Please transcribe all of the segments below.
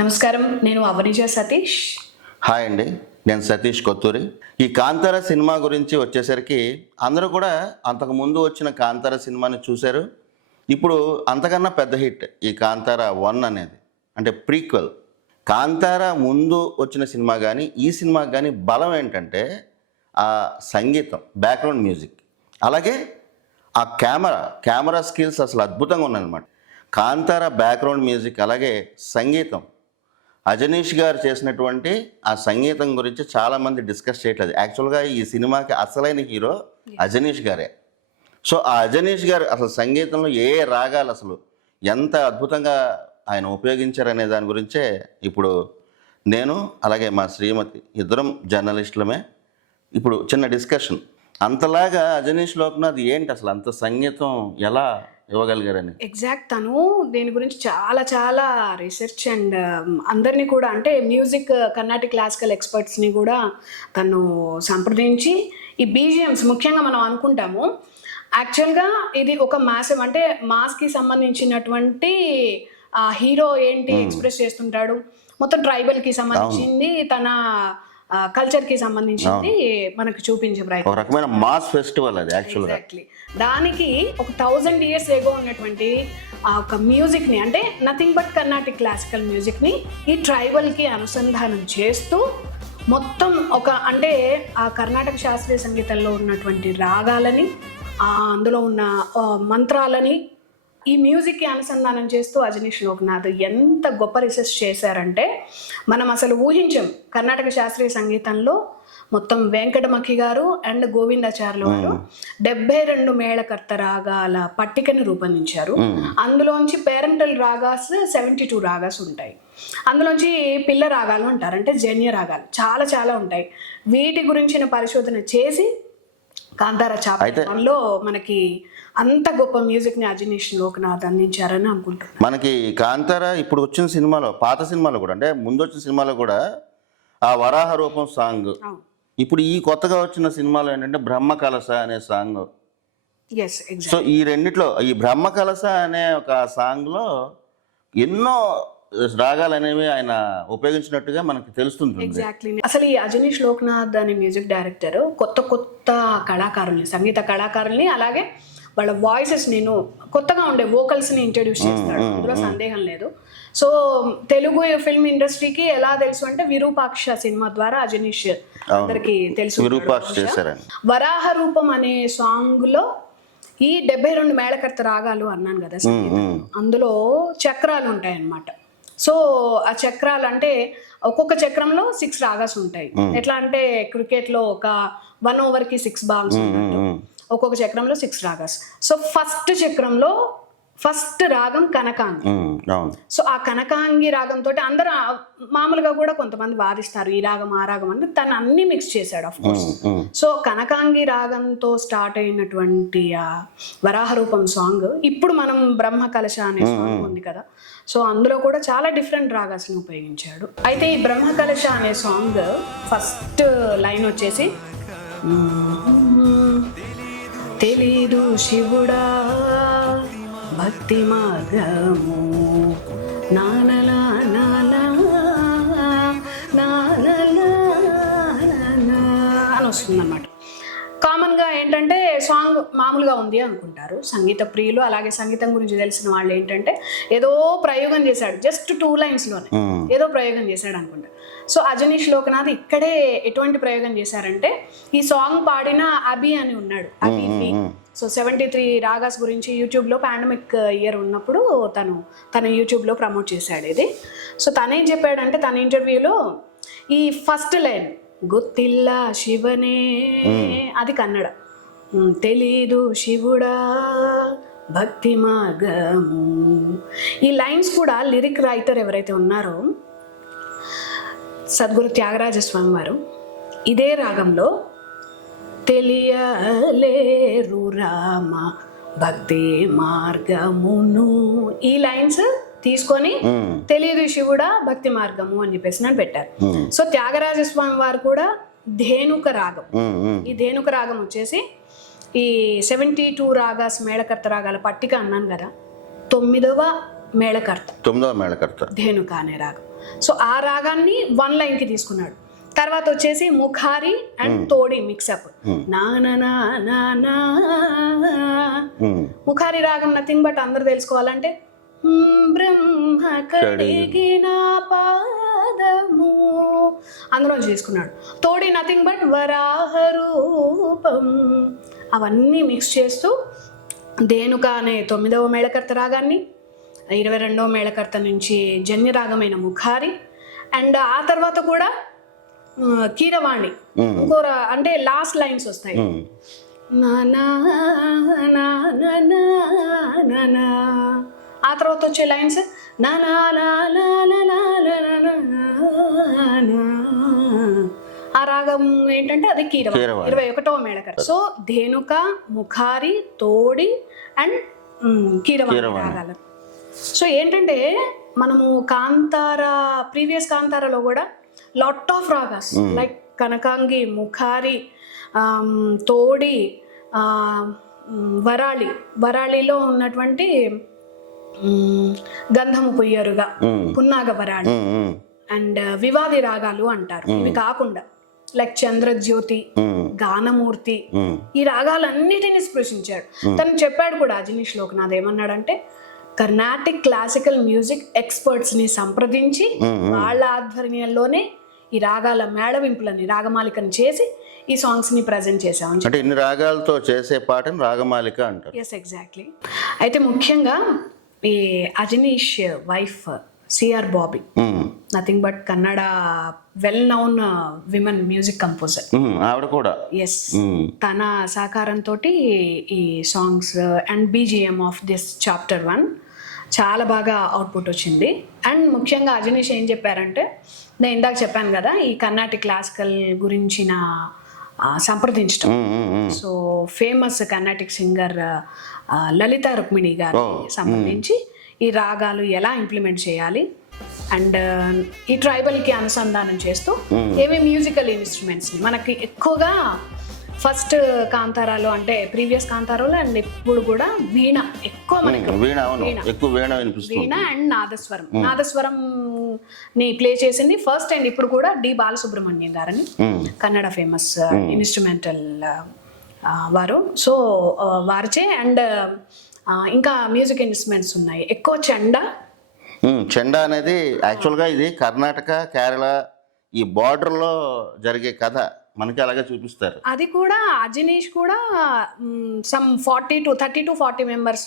నమస్కారం నేను అవనిజ సతీష్. హాయ్ అండి నేను సతీష్ కొత్తూరి. ఈ కాంతార సినిమా గురించి వచ్చేసరికి అందరూ కూడా అంతకు ముందు వచ్చిన కాంతార సినిమాని చూశారు. ఇప్పుడు అంతకన్నా పెద్ద హిట్ ఈ కాంతార వన్ అనేది అంటే ప్రీక్వెల్. కాంతార ముందు వచ్చిన సినిమా కానీ ఈ సినిమా కానీ బలం ఏంటంటే ఆ సంగీతం బ్యాక్గ్రౌండ్ మ్యూజిక్ అలాగే ఆ కెమెరా కెమెరా స్కిల్స్ అసలు అద్భుతంగా ఉన్నాయన్నమాట. కాంతార బ్యాక్గ్రౌండ్ మ్యూజిక్ అలాగే సంగీతం. అజనీష్ గారు చేసినటువంటి ఆ సంగీతం గురించి చాలామంది డిస్కస్ చేయట్లేదు. యాక్చువల్గా ఈ సినిమాకి అసలైన హీరో అజనీష్ గారే. సో ఆ అజనీష్ గారు అసలు సంగీతంలో ఏ ఏ రాగాలు అసలు ఎంత అద్భుతంగా ఆయన ఉపయోగించారనే దాని గురించే ఇప్పుడు నేను అలాగే మా శ్రీమతి ఇద్దరం జర్నలిస్టులమే ఇప్పుడు చిన్న డిస్కషన్. అంతలాగా అజనీష్ లోకనాథ్ ఏంటి అసలు? అంత సంగీతం ఎలా ఇవ్వగలిగారని. ఎగ్జాక్ట్ తను దీని గురించి చాలా చాలా రీసెర్చ్ అండ్ అందరినీ కూడా అంటే మ్యూజిక్ కర్ణాటిక్ క్లాసికల్ ఎక్స్పర్ట్స్ని కూడా తను సంప్రదించి ఈ బీజిఎమ్స్ ముఖ్యంగా మనం అనుకుంటాము యాక్చువల్గా ఇది ఒక మాసివ్ అంటే మాస్కి సంబంధించినటువంటి హీరో ఏంటి ఎక్స్ప్రెస్ చేస్తుంటాడు. మొత్తం ట్రైబల్కి సంబంధించింది తన కల్చర్కి సంబంధించింది మనకు చూపించే ప్రయత్నం. ఒక రకమైన మాస్ ఫెస్టివల్ అది ఎగ్జాక్ట్లీ దానికి ఒక థౌజండ్ ఇయర్స్ ఏగో ఉన్నటువంటి ఆ ఒక మ్యూజిక్ని అంటే నథింగ్ బట్ కర్ణాటిక్ క్లాసికల్ మ్యూజిక్ని ఈ ట్రైబల్కి అనుసంధానం చేస్తూ మొత్తం ఒక అంటే ఆ కర్ణాటక శాస్త్రీయ సంగీతంలో ఉన్నటువంటి రాగాలని అందులో ఉన్న మంత్రాలని ఈ మ్యూజిక్కి అనుసంధానం చేస్తూ అజనీష్ లోక్నాథ్ ఎంత గొప్ప రీసెర్చ్ చేశారంటే మనం అసలు ఊహించం కర్ణాటక శాస్త్రీయ సంగీతంలో మొత్తం వెంకటమఖి గారు అండ్ గోవిందాచార్యులు గారు డెబ్బై రెండు మేళకర్త రాగాల పట్టికను రూపొందించారు. అందులోంచి parental ragas seventy two ragas ఉంటాయి. అందులోంచి పిల్ల రాగాలు అంటారు. అంటే జన్య రాగాలు చాలా చాలా ఉంటాయి. వీటి గురించిన పరిశోధన చేసి కాంతార చాపలో మనకి అంత గొప్ప మ్యూజిక్ని అజనీష్ లోక్నాథ్ అందించారని అనుకుంటున్నాను. మనకి కాంతార ఇప్పుడు వచ్చిన సినిమాలో పాత సినిమాలో కూడా అంటే ముందు వచ్చిన సినిమాలో కూడా ఆ వరాహ రూపం సాంగ్ ఇప్పుడు ఈ కొత్తగా వచ్చిన సినిమాలో ఏంటంటే బ్రహ్మ కలస అనే సాంగ్ సో ఈ రెండిట్లో ఈ బ్రహ్మ కలస అనే ఒక సాంగ్లో ఎన్నో రాగాలు అనేవి ఆయన ఉపయోగించినట్టుగా మనకి తెలుస్తుంటుంది. ఎగ్జాక్ట్లీ అసలు ఈ అజనీష్ లోక్నాథ్ అనే మ్యూజిక్ డైరెక్టర్ కొత్త కొత్త కళాకారుల్ని సంగీత కళాకారుల్ని అలాగే వాళ్ళ వాయిసెస్ నేను కొత్తగా ఉండే vocals ని ఇంట్రడ్యూస్ చేస్తాడు. అందులో సందేహం లేదు. సో తెలుగు ఫిల్మ్ ఇండస్ట్రీకి ఎలా తెలుసు అంటే విరూపాక్ష సినిమా ద్వారా అజనీష్ అందరికి తెలుసు వరాహ రూపం అనే సాంగ్లో ఈ డెబ్బై రెండు మేళకర్త రాగాలు అన్నాను కదా. అందులో చక్రాలు ఉంటాయి అన్నమాట సో ఆ చక్రాలు అంటే ఒక్కొక్క చక్రంలో సిక్స్ రాగాస్ ఉంటాయి. ఎట్లా అంటే క్రికెట్లో ఒక వన్ ఓవర్కి సిక్స్ బాల్స్ ఒక్కొక్క చక్రంలో సిక్స్ రాగాస్. సో ఫస్ట్ చక్రంలో ఫస్ట్ రాగం కనకాంగి. సో ఆ కనకాంగి రాగంతో అందరూ మామూలుగా కూడా కొంతమంది వాదిస్తారు ఈ రాగం ఆ రాగం అని తను అన్ని మిక్స్ చేశాడు ఆఫ్ కోర్స్ సో కనకాంగి రాగంతో స్టార్ట్ అయినటువంటి ఆ వరాహ రూపం సాంగ్ ఇప్పుడు మనం బ్రహ్మ కలశ అనే సాంగ్ ఉంది కదా. సో అందులో కూడా చాలా డిఫరెంట్ రాగాస్ని ఉపయోగించాడు. అయితే ఈ బ్రహ్మ కలశ అనే సాంగ్ ఫస్ట్ లైన్ వచ్చేసి తెలీదు శివుడా భక్తి మార్గము. నానలా నాలా నానలా అని వస్తుంది అన్నమాట కామన్గా ఏంటంటే సాంగ్ మామూలుగా ఉంది అనుకుంటారు. సంగీత ప్రియులు అలాగే సంగీతం గురించి తెలిసిన వాళ్ళు ఏంటంటే ఏదో ప్రయోగం చేశాడు. జస్ట్ టూ లైన్స్లోనే ఏదో ప్రయోగం చేశాడు అనుకుంటా సో అజనీష్ లోకనాథ్ ఇక్కడే ఎటువంటి ప్రయోగం చేశారంటే ఈ సాంగ్ పాడిన అభి అని ఉన్నాడు. Abhi. So seventy three ragas గురించి యూట్యూబ్లో పాండమిక్ ఇయర్ ఉన్నప్పుడు తను తన యూట్యూబ్లో ప్రమోట్ చేశాడు ఇది. సో తనేం చెప్పాడంటే తన ఇంటర్వ్యూలో ఈ ఫస్ట్ లైన్ గుత్తిల్ల శివనే అది కన్నడ. తెలీదు శివుడా భక్తి మార్గము. ఈ లైన్స్ కూడా లిరిక్ రైటర్ ఎవరైతే ఉన్నారో సద్గురు త్యాగరాజ స్వామి వారు. ఇదే రాగంలో తెలియలేరు రామ భక్తి మార్గమును. ఈ లైన్స్ తీసుకొని తెలియదు శివుడా భక్తి మార్గము అని చెప్పేసి పెట్టారు. సో త్యాగరాజ స్వామి వారు కూడా ధేనుక రాగం. ఈ ధేనుక రాగం వచ్చేసి ఈ సెవెంటీ టూ రాగాస్ మేళకర్త రాగాల పట్టిక అన్నాను కదా తొమ్మిదవ మేళకర్త. తొమ్మిదవ మేళకర్త. ధేనుక అనే రాగం. సో ఆ రాగాన్ని వన్ లైన్కి తీసుకున్నాడు. తర్వాత వచ్చేసి ముఖారి అండ్ తోడి మిక్సప్ నా నా నా ఉమ్, ముఖారి రాగం నథింగ్ బట్ అందరు తెలుసుకోవాలంటే "హ్మ్, బ్రహ్మ కడిగిన పాదము. అందులో చేసుకున్నాడు తోడి నథింగ్ బట్ వరాహ రూపం. అవన్నీ మిక్స్ చేస్తూ ధేనుక అనే తొమ్మిదవ మేళకర్త రాగాన్ని ఇరవై రెండవ మేళకర్త నుంచి జన్య రాగమైన ముఖారి. అండ్ ఆ తర్వాత కూడా కీరవాణి ఇంకోర అంటే లాస్ట్ లైన్స్ వస్తాయి ఆ తర్వాత వచ్చే లైన్స్ ఆ రాగం ఏంటంటే అది కీరవాణి ఇరవై ఒకటో మేడక సో ధేనుక ముఖారి తోడి అండ్ కీరవాణి రాగాల సో ఏంటంటే మనము కాంతార ప్రీవియస్ కాంతారలో కూడా lot of ragas like Kanakangi Mukhari Todi Varali వరాళిలో ఉన్నటువంటి గంధము పొయ్యరుగా పున్నాగ వరాళి అండ్ వివాది రాగాలు అంటారు ఇవి కాకుండా లైక్ చంద్రజ్యోతి గానమూర్తి ఈ రాగాలన్నిటిని స్పృశించాడు. తను చెప్పాడు కూడా అజనీష్ లోక్నాథ్ ఏమన్నాడంటే కర్ణాటిక్ క్లాసికల్ మ్యూజిక్ ఎక్స్పర్ట్స్ని సంప్రదించి వాళ్ళ ఆధ్వర్యంలోనే ఈ రాగాల మేళవింపులని రాగమాలికను చేసి ఈ సాంగ్స్ని ప్రజెంట్ చేసామని అంటే ఇన్ని రాగాలతో చేసే పాటని రాగమాలిక అంటారు. ఎస్ ఎగ్జాక్ట్లీ అయితే ముఖ్యంగా ఈ Ajaneesh wife CR Bobby nothing but Kannada well known women music composer ఆవిడ కూడా? ఎస్ తన సహకారంతో ఈ songs and BGM of this chapter one చాలా బాగా అవుట్పుట్ వచ్చింది. అండ్ ముఖ్యంగా అజనీష్ ఏం చెప్పారంటే నేను ఇందాక చెప్పాను కదా ఈ కర్ణాటిక్ క్లాసికల్ గురించిన సంప్రదించడం. So famous Carnatic singer Lalitha Rukmini గారు సంబంధించి ఈ రాగాలు ఎలా ఇంప్లిమెంట్ చేయాలి అండ్ ఈ ట్రైబల్కి అనుసంధానం చేస్తూ ఏమి మ్యూజికల్ ఇన్స్ట్రుమెంట్స్ని మనకి ఎక్కువగా ఫస్ట్ కాంతారాలో అంటే ప్రీవియస్ కాంతారాలో అండ్ ఇప్పుడు కూడా వీణ ఎక్కువ మనకి వీణ ఎక్కువ వీణ వీణ అండ్ నాదస్వరం. నాదస్వరం ని ప్లే చేసింది ఫస్ట్ అండ్ ఇప్పుడు కూడా డి బాలసుబ్రహ్మణ్యం గారని కన్నడ ఫేమస్ ఇన్స్ట్రుమెంటల్ వారు. సో వారిచే అండ్ ఇంకా మ్యూజిక్ ఇన్స్ట్రుమెంట్స్ ఉన్నాయి. ఎక్కువ చెండ. చెండా అనేది యాక్చువల్గా ఇది కర్ణాటక కేరళ ఈ బార్డర్లో జరిగే కథ. మనకి అలాగే చూపిస్తారు. అది కూడా అజనీష్ కూడా some forty to thirty to forty members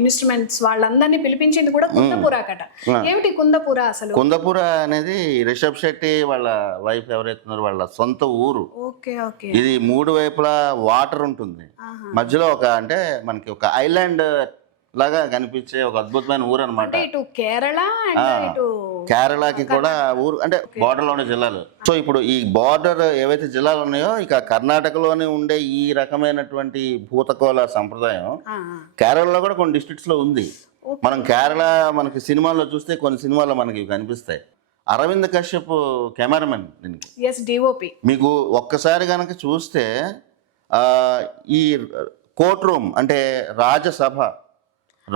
instruments వాళ్ళందరినీ పిలిపించింది కూడా కుందపురా కట ఏమిటి కుందపుర అసలు? కుందపుర అనేది రిషబ్ శెట్టి వాళ్ళ వైఫ్ ఎవరైతున్నారో వాళ్ళ సొంత ఊరు. Okay okay. ఇది మూడు వైపులా వాటర్ ఉంటుంది. మధ్యలో ఒక అంటే మనకి ఒక ఐలాండ్ లాగా కనిపించే ఒక అద్భుతమైన ఊరు అనమాట ఇటు కేరళ ఇటు కేరళకి కూడా ఊరు అంటే border లో ఉండే జిల్లాలు సో ఇప్పుడు ఈ బార్డర్ ఏవైతే జిల్లాలు ఉన్నాయో ఇక కర్ణాటకలోనే ఉండే ఈ రకమైనటువంటి భూతకోల సంప్రదాయం కేరళలో కూడా కొన్ని డిస్ట్రిక్ట్స్లో ఉంది మనం కేరళ మనకి సినిమాల్లో చూస్తే కొన్ని సినిమాల్లో మనకి కనిపిస్తాయి. అరవింద్ కశ్యప్ కెమెరామెన్ దీనికి. మీకు ఒక్కసారి కనుక చూస్తే ఈ కోర్ట్ రూమ్ అంటే రాజసభ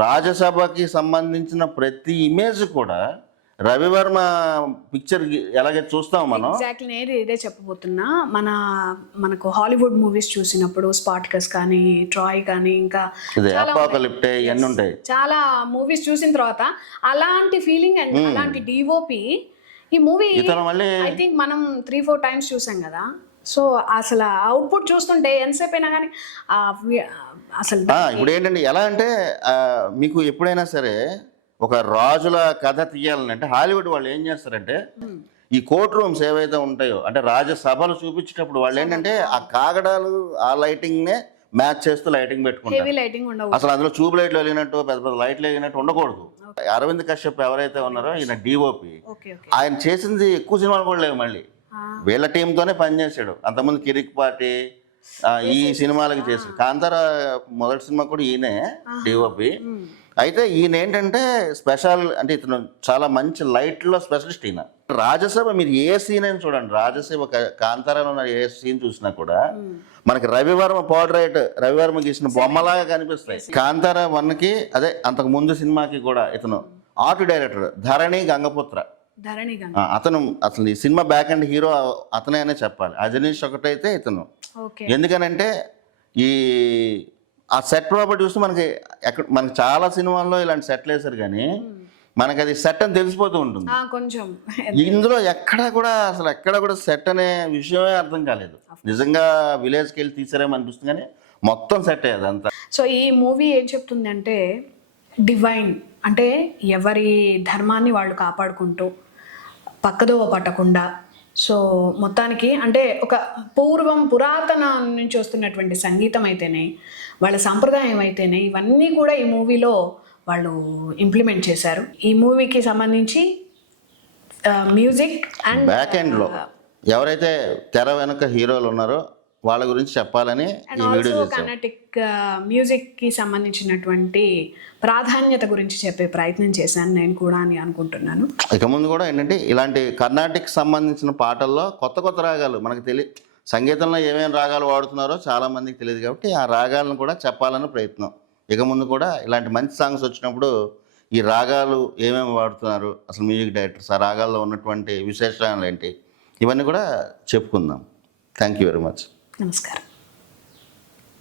రాజసభకి సంబంధించిన ప్రతి ఇమేజ్ కూడా రవివర్మ పిక్చర్ ఎలాగైతే చూస్తాం మనం? ఎగ్జాక్ట్లీ నేను ఇదే చెప్పబోతున్నా. మన మనకు హాలీవుడ్ మూవీస్ చూసినప్పుడు స్పాట్కస్ కానీ ట్రాయ్ కానీ ఇంకా ఇవన్నీ ఉంటాయి. చాలా మూవీస్ చూసిన తర్వాత అలాంటి ఫీలింగ్ అండ్ అలాంటి డిఓపి ఈ మూవీ ఐ థింక్ మనం త్రీ ఫోర్ టైమ్స్ చూసాం కదా. సో అసలు అవుట్పుట్ చూస్తుంటే ఎంతసేపు అయినా కానీ అసలు ఇప్పుడు ఏంటంటే ఎలా అంటే మీకు ఎప్పుడైనా సరే ఒక రాజుల కథ తీయాలంటే హాలీవుడ్ వాళ్ళు ఏం చేస్తారంటే ఈ కోర్ట్ రూమ్స్ ఏవైతే ఉంటాయో అంటే రాజసభలు చూపించేటప్పుడు వాళ్ళు ఏంటంటే ఆ కాగడాలు ఆ లైటింగ్ నే మ్యాచ్ చేస్తూ లైటింగ్ పెట్టుకుంటారు. అసలు అందులో ట్యూబ్ లైట్లు వెలిగినట్టు పెద్ద పెద్ద లైట్లు వెలిగినట్టు ఉండకూడదు. అరవింద్ కశ్యప్ ఎవరైతే ఉన్నారో ఈయన డిఓపి. ఆయన చేసింది ఎక్కువ సినిమాలు కూడా లేవు మళ్ళీ. వీళ్ళ టీంతోనే పనిచేశాడు అంతకుముందు కిరిక్ పార్టీ ఈ సినిమాలకి చేశాడు. కాంతార మొదటి సినిమా కూడా ఈయనే డిఓపి అయితే ఈయన ఏంటంటే స్పెషల్ అంటే ఇతను చాలా మంచి లైట్లో స్పెషలిస్ట్ ఈయన. రాజసభ మీరు ఏ సీన్ అయినా చూడండి. రాజసభ కాంతారాలో ఉన్న ఏ సీన్ చూసినా కూడా మనకి రవివర్మ పోర్ట్రైట్ రవివర్మ గీసిన బొమ్మలాగా కనిపిస్తాయి. కాంతార వన్కి అదే అంతకు ముందు సినిమాకి కూడా ఇతను ఆర్ట్ డైరెక్టర్ ధరణి గంగపుత్ర. అతను అసలు ఈ సినిమా బ్యాక్ అండ్ హీరో అతనే అనే చెప్పాలి. అజనీష్ ఒకటైతే ఇతను. ఎందుకనంటే ఈ ఆ సెట్ ప్రాపర్టీ చూస్తే మనకి ఎక్కడ మనకి చాలా సినిమాల్లో ఇలాంటి సెట్లు వేశారు కానీ మనకి అది సెట్ అని తెలిసిపోతూ ఉంటుంది. కొంచెం. ఇందులో ఎక్కడా కూడా అసలు ఎక్కడ కూడా సెట్ అనే విషయమే అర్థం కాలేదు. నిజంగా విలేజ్కి వెళ్ళి తీసారేమో అనిపిస్తుంది కానీ మొత్తం సెట్ అయ్యేది అంతా. సో ఈ మూవీ ఏం చెప్తుంది అంటే డివైన్ అంటే ఎవరి ధర్మాన్ని వాళ్ళు కాపాడుకుంటూ పక్కదోవ పట్టకుండా. సో మొత్తానికి అంటే ఒక పూర్వం పురాతన నుంచి వస్తున్నటువంటి సంగీతం అయితేనే వాళ్ళ సంప్రదాయం అయితేనే ఇవన్నీ కూడా ఈ మూవీలో వాళ్ళు ఇంప్లిమెంట్ చేశారు. ఈ మూవీకి సంబంధించి మ్యూజిక్ అండ్ బ్యాక్ ఎండ్లో ఎవరైతే తెర వెనుక హీరోలు ఉన్నారో వాళ్ళ గురించి చెప్పాలని ఈ వీడియో ఆల్సో చేశాను కర్ణాటిక్ మ్యూజిక్కి సంబంధించినటువంటి ప్రాధాన్యత గురించి చెప్పే ప్రయత్నం చేశాను నేను కూడా అని అనుకుంటున్నాను. ఇక ముందు కూడా ఏంటంటే ఇలాంటి కర్ణాటిక్ సంబంధించిన పాటల్లో కొత్త కొత్త రాగాలు మనకు తెలియ సంగీతంలో ఏమేమి రాగాలు వాడుతున్నారో చాలా మందికి తెలియదు కాబట్టి ఆ రాగాలను కూడా చెప్పాలని ప్రయత్నం. ఇక ముందు కూడా ఇలాంటి మంచి సాంగ్స్ వచ్చినప్పుడు ఈ రాగాలు ఏమేమి వాడుతున్నారు అసలు మ్యూజిక్ డైరెక్టర్స్ ఆ రాగాల్లో ఉన్నటువంటి విశేషాలు ఏంటి ఇవన్నీ కూడా చెప్పుకుందాం. థ్యాంక్ యూ వెరీ మచ్ నమస్కారం